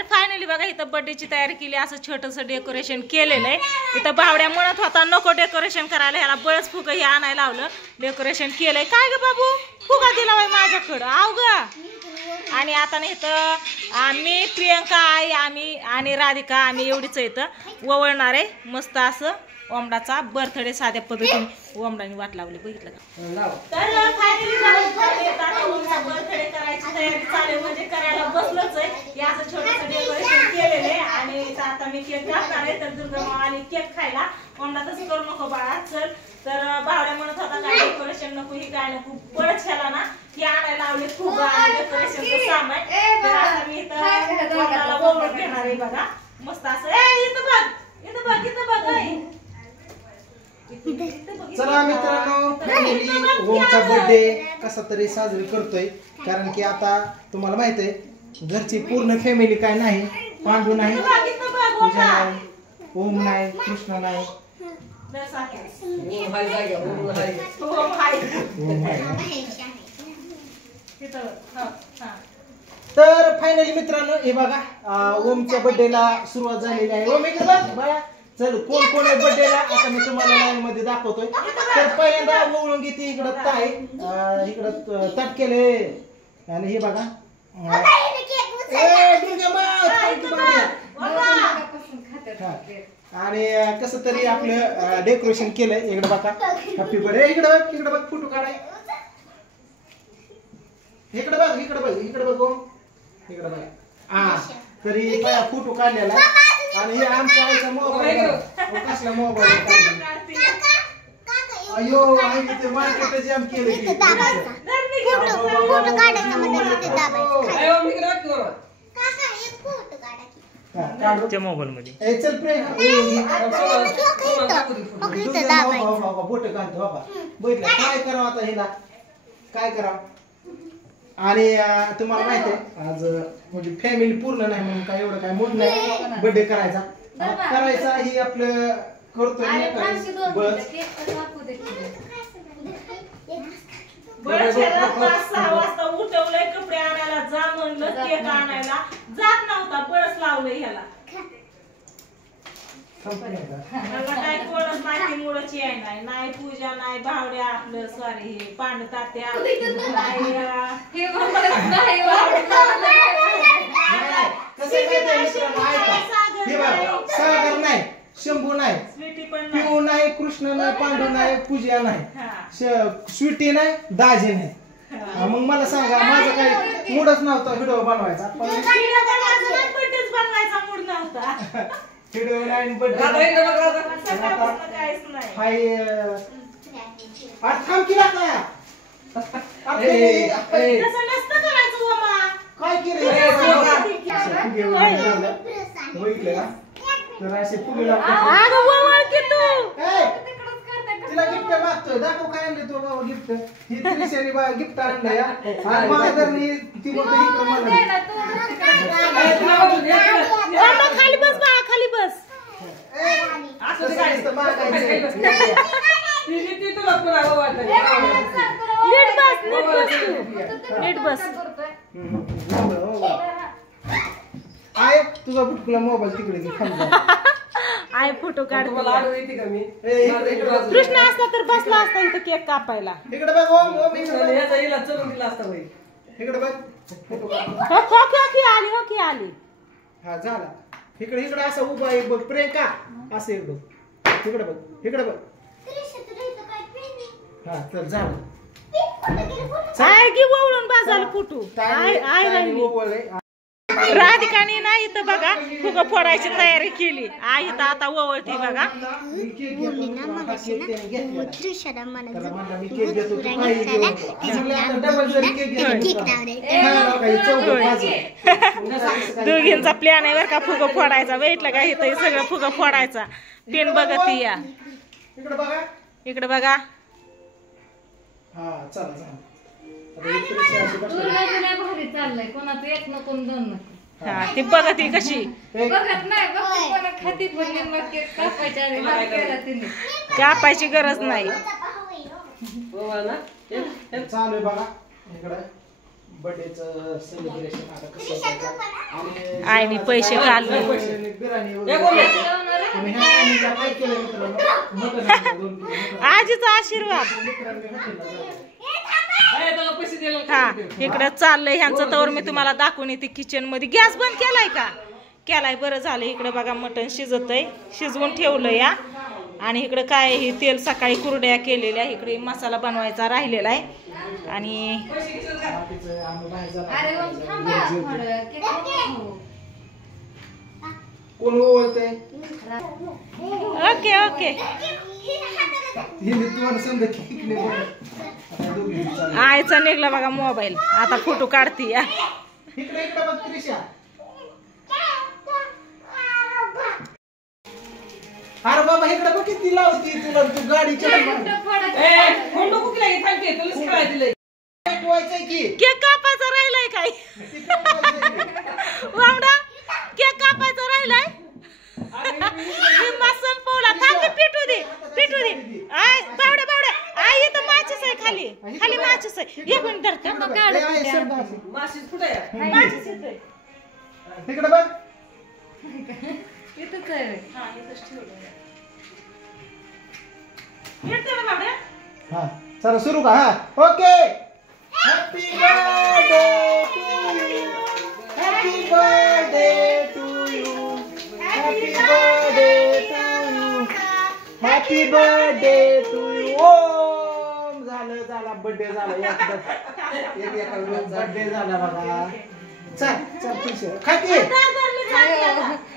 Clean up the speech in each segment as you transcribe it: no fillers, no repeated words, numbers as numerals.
तर फायनली बघा इथं बर्थडेची तयारी केली, असं छोटंसं डेकोरेशन केलेलं आहे. इथं भावड्या म्हणत होता नको डेकोरेशन करायला, ह्याला बळच फुगं हे आणायला लावलं, डेकोरेशन केलंय. काय ग बाबू फुगा दिला बाई माझ्याकडं आव ग. आणि आता नाही तर आम्ही प्रियंका आई आम्ही आणि राधिका आम्ही एवढीच इथं वळणार आहे. मस्त असं ओमडाचा बर्थडे साध्या पद्धतीने ओमडाने वाट लावली, बघितलं का. तर फायनली बर्थडे करायची तयारी चालू म्हणजे करायला बसलोच आहे. हे असं छोटंसं डेकोरेशन केलेलं आहे आणि आता मी केक कापणार आहे. तर दुर्गा मामा आली केक खायला. ओमडा तसं करू नको बाळा चल. तर भावड्या म्हणत होता काय डेकोरेशन नको ही काय नको, बळच ह्याला ना हे आणायला लावले खूप डेकोरेशनचं सामान. तर आता मी इथं ओमडाला ओळख घेणार आहे बघा. मस्त असं इथं बघ इथं बघ इथं बघ आई. चला मित्रांनो, फॅमिली ओमचा बर्थडे कसा तरी साजरी करतोय. कारण की आता तुम्हाला माहित आहे घरची पूर्ण फॅमिली काय नाही, पांडू नाही, पूजा नाही, ओम नाही, कृष्ण नाही. तर फायनली मित्रांनो हे बघा ओमच्या बर्थडेला सुरुवात झालेली आहे. ओम इकडे बघ बाळा, चल कोण कोण आहे बर्थडेला आता मी तुम्हाला लाईन मध्ये दाखवतोय. तर पहिल्यांदा ओळून घेते इकडं ताई, इकडं ताट केले आणि हे बघा आणि कसं तरी आपलं डेकोरेशन केलंय. इकडे बघा हॅपी बर्थडे, इकडे बघ इकडे बघ फोटो काढाय, इकडे बघ इकडे बघ इकडे बघ इकडे बघ. हा तरी फोटो काढलेला आणि हे आमच्या आईचा मोबाईल, कसला मोबाईल अयो आई ते मार्केट जाम केले की फोटो काढायचा त्या मोबाईल मध्ये चल बोट काढतो बाबा. बघितलं काय करावं आता हिला काय करावं. आणि तुम्हाला माहित आहे आज म्हणजे फॅमिली पूर्ण नाही म्हणून काय एवढं काय मूड नाही बर्थडे करायचा. करायचा ही आपलं करतोय बस 5-6 वाजता उठवलंय कपडे आणायला जा म्हणलं, केक आणायला जात नव्हता, बळच लावलंय ह्याला. काय कोणच नाही मुळच याय नाही, नाही पूजा नाही भावड्या आपलं सॉरी हे पांडू तात्या सागर नाही, शंभू नाही, पिऊ नाही, कृष्ण नाही, पांडू नाही, पूजा नाही, स्वीटी नाही, दाजी नाही. मग मला सांगा माझं काही मूडच नव्हता व्हिडिओ बनवायचा. बनवायचा मूड नव्हता. व्हिडिओ नाही बर्थडे हाय थांब केला काय काय केलं तर असे फुगे तिला गिफ्ट मागतोय दाखव काय आणले तो बाबा गिफ्ट. ही त्रिशाने गिफ्ट आणलं या आणि मला तर ती बोलतो इकडं मला खाली बस बाळा खाली बस. नीट बस आहे तुझा बुटकुला मोबाईल तिकडे घे. आय फोटो काढतो. कृष्ण असता तर बसला असता इथं केक कापायला. इकडे बघ ओम ओम इकडे बघ आली हो की आली. हा झाला इकडे इकडे असं उभा आहे बघ प्रियंका असं इकडं इकडे बघ इकडे बघ. हा चल झालं काय की वळून बाजाला फोटो आय राहिली. राधिकाने ना इथं बघा फुगं फोडायची तयारी केली. आई इथं आता ओवळती बघा. दोघींचा प्लॅन आहे बरं का फुगं फोडायचा. भेटलं का इथं सगळं फुगं फोडायचा. पेन बघत या इकडे बघा. हा ती बघा ती कशी कापायची गरज नाही. चालू आहे बघा इकडे बर्थडेचं सेलिब्रेशन आता कसं करायचं आणि आईने पैसे काढले. बिर्याणी वगैरे आणि ह्या आईला काय केलं मित्रांनो मटण आणलं 2 किलो मटण. आजीचा आशीर्वाद. हा इकडे चाललंय ह्यांचं तर मी तुम्हाला दाखवून येते किचन मध्ये. गॅस बंद केलाय का? केलाय, बरं झालं. इकडे बघा मटण शिजतय, शिजवून ठेवलं या. आणि इकडे काय हे तेल सकाळी कुरड्या केलेल्या, इकडे मसाला बनवायचा राहिलेला आहे. आणि कोण ओळखते ओके ओके. आईचा निघला बघा मोबाईल, आता फोटो काढते या. इकडे इकडे बघ त्रिशा. अरे बाबा इकडे बघ किती लावती तुला, तू गाडी केक कापायचा राहिलाय काय? वामडा केक कापायचा राहिलाय. संपवला. थांब पिटू दे, पिटू दे. आय बावड्या बावड्या, आई इथं माचीस आहे, खाली खाली माचीस आहे. एक मिनिट धर का काढ. माचीस कुठे आहे? माचीस इथे तिकडे बघ. इथंच आहे. हा इथंच ठेवलं. येते ना बावड्या. हा चला सुरू का? हा okay. Happy birthday to you, happy birthday to you, happy birthday to you, happy birthday to you. Om झालं झाला बर्थडे झाला. एक बर्थडे झाला बघा. चल चल पैसे खाते.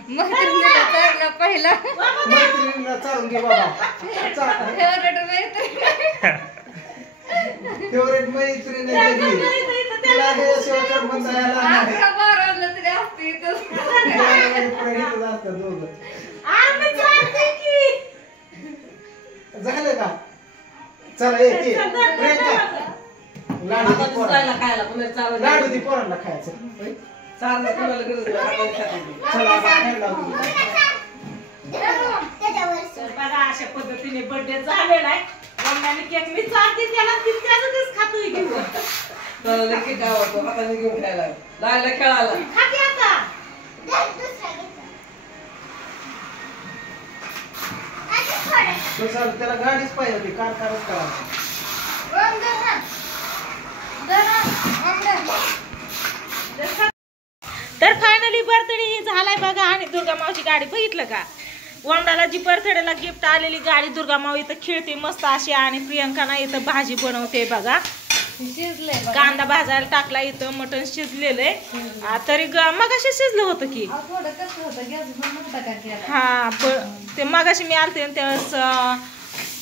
मैत्रिणीला पहिला मैत्रिणीला चालून घे बाबा. फेवरेट मैत्रीण आहे त्याची. तिला हे शेवटचं पण जायला नाही. असतात दोघं. झालं का? चला एक प्रियंका लाडू दे पोरांना खायचं. चला बघा अशा पद्धतीने बर्थडे झालेला आहे. मम्मीने केक मी चालते त्याला तितक्याच खातोय घेऊन. खाते आता. त्याला गाडीच पाहिजे होती, कार कारच करायची. तर फायनली बर्थडे झालाय बघा. आणि दुर्गा मावची गाडी बघितलं का? वंडाला जी बर्थडेला गिफ्ट आलेली गाडी दुर्गा माव इथं खेळते मस्त अशी. आणि प्रियंकाना इथं भाजी बनवते बघा. कांदा भाजायला टाकला, इथं मटण शिजलेलं आहे. तरी मगाशी शिजलं होतं की. हा ते मगाशी मी आलते त्यावेळेस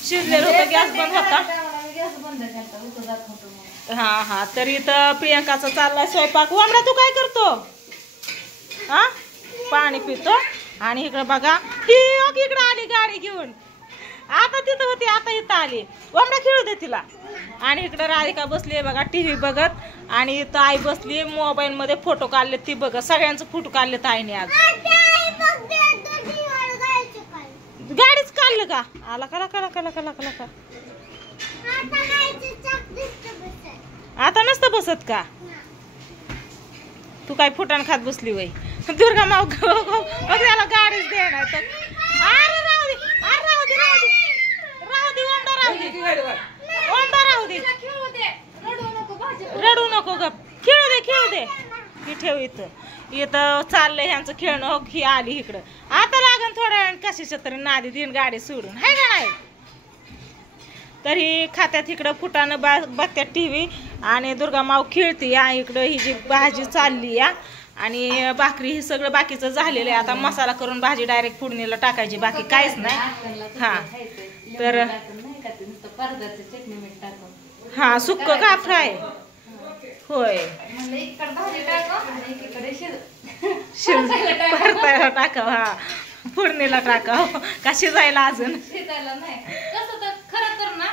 शिजलेलं होतं, गॅस बंद होता. हा हा तर इथं प्रियंकाचा चाललाय स्वयंपाक. वंडा तू काय करतो? हा पाणी पितो. आणि इकडे बघा ती इकडे आली गाडी घेऊन. आता तिथं होती, आता इथं आली. वंडा खेळू दे तिला. आणि इकडे राधिका बसली बघा टीव्ही बघत. आणि इथं आई बसली मोबाईल मध्ये फोटो काढले. ती बघा सगळ्यांचं फोटो काढले आईने आज. गाडीच काढलं का? आला कला कला कला कला कला का? आता नसतं बसत का? तू काय फुटाण खात बसली वय? दुर्गा माव त्याला गाडीच देणार तर. अरे राहू दे, अरे राहू दे, राहू दे, राहू दे. ओंडा राहू दे, ओंडा राहू दे. रडू नको ग, खेळू दे, खेळू दे. ही ठेव इथं. इथं चाललंय ह्यांचं खेळणं. ही आली इकडं. आता लागन थोड्या वेळ कशाच्या तरी नादी दिन गाडी सोडून, हाय का नाही? तरी खात्यात इकडं फुटानं बघत्यात टीव्ही. आणि दुर्गा माव खेळते या. इकडं ही जी भाजी चालली या. आणि भाकरी हे सगळं बाकीचं झालेलं आहे. आता मसाला करून भाजी डायरेक्ट फोडणीला टाकायची, बाकी काहीच नाही. हा तर हा सुक्क का फ्राय होय. परतायला टाकाव, हा फोडणीला टाकाव का शिजायला अजून? शिजायला नाही कसं तर खरं तर ना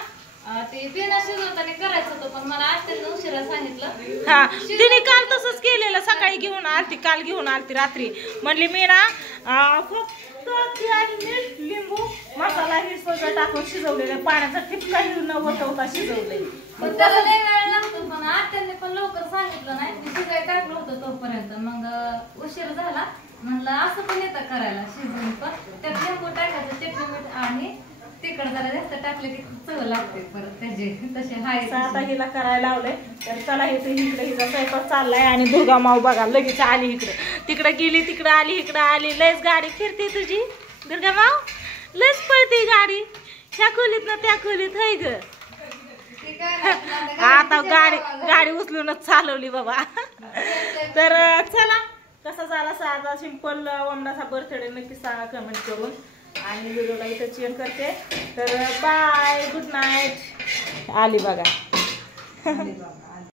ते बिना शिजवताना करायचं होतं, पण मला आज त्यांनी उशिरा सांगितलं. हा तिने काल तसंच केलेलं. सकाळी घेऊन आलती, काल घेऊन आलती रात्री. म्हणली मी ना फक्त मीठ लिंबू मसाला हे सगळं टाकून शिजवलेलं. पाण्याचा ठिपका न वतवता शिजवलंय. त्याला लय वेळ लागतो, पण आत्यांनी पण लवकर सांगितलं नाही, मी शिजाय टाकलं होतं तोपर्यंत. मग उशीर झाला, म्हणलं असं पण येतं करायला शिजून पण. त्यात लिंबू टाकायचं, चटणी मीठ आणि तिखट जरा जास्त टाकले की चव लागते परत त्याचे. तसे हाय आता हिला करायला लावलंय. तर चला इथे इकडे हिचा स्वयंपाक चाललाय आणि दुर्गा माऊ बघा लगेच आली इकडे. तिकडे गेली, तिकडे आली, इकडे आली. लयच गाडी फिरते तुझी दुर्गा माऊ, लयच पळते गाडी ह्या खोलीत ना त्या खोलीत. हाय ग, आता गाडी उचलूनच चालवली बाबा. तर चला, कसा झाला साधा सिंपल वमनाचा बर्थडे नक्की सांगा कमेंट करून. आणि व्हिडिओला इथं चेंज करते. तर बाय, गुड नाईट. आली बघा.